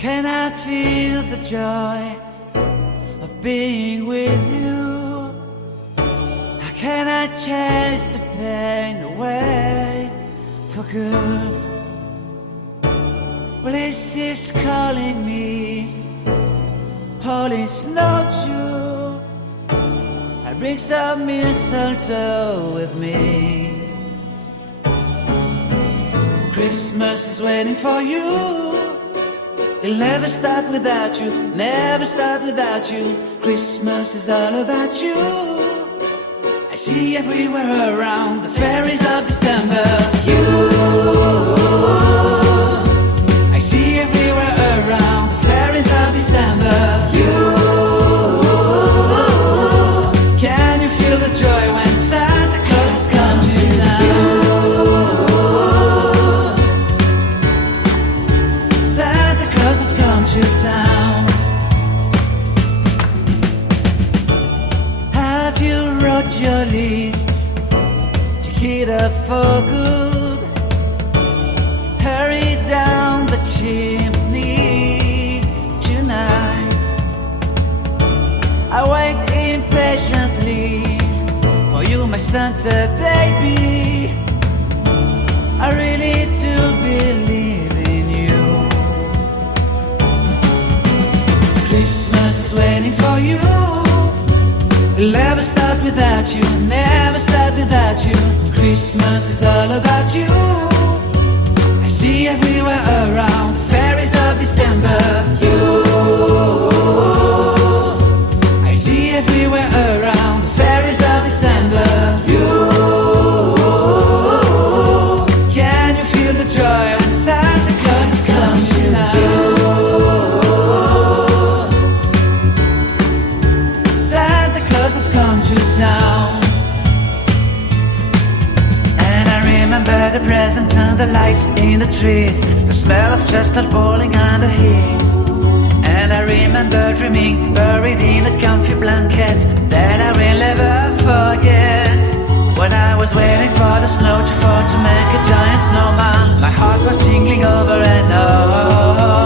Can I feel the joy of being with you? How can I chase the pain away for good? Well, this is calling me, all is not true. I bring some mistletoe with me. Christmas is waiting for you. It'll never start without you, never start without you. Christmas is all about you. I see everywhere around the fairies of December. You, I see everywhere around the fairies of December. You, can you feel the joy when Santa Claus comes to town? Has come to town. Have you wrote your list to get up for good? Hurry down the chimney tonight. I wait impatiently for you, my Santa baby. I really do believe in you. Christmas is waiting for you. It'll never start without you, never start without you. Christmas is all about you. I see everywhere around the fairies of December. You, I see everywhere around the fairies of December. You, can you feel the joy when Santa Claus comes to town? Has come to town. And I remember the presents and the lights in the trees, the smell of chestnut boiling on the heat. And I remember dreaming, buried in a comfy blanket that I will never forget. When I was waiting for the snow to fall to make a giant snowman, my heart was jingling over and over.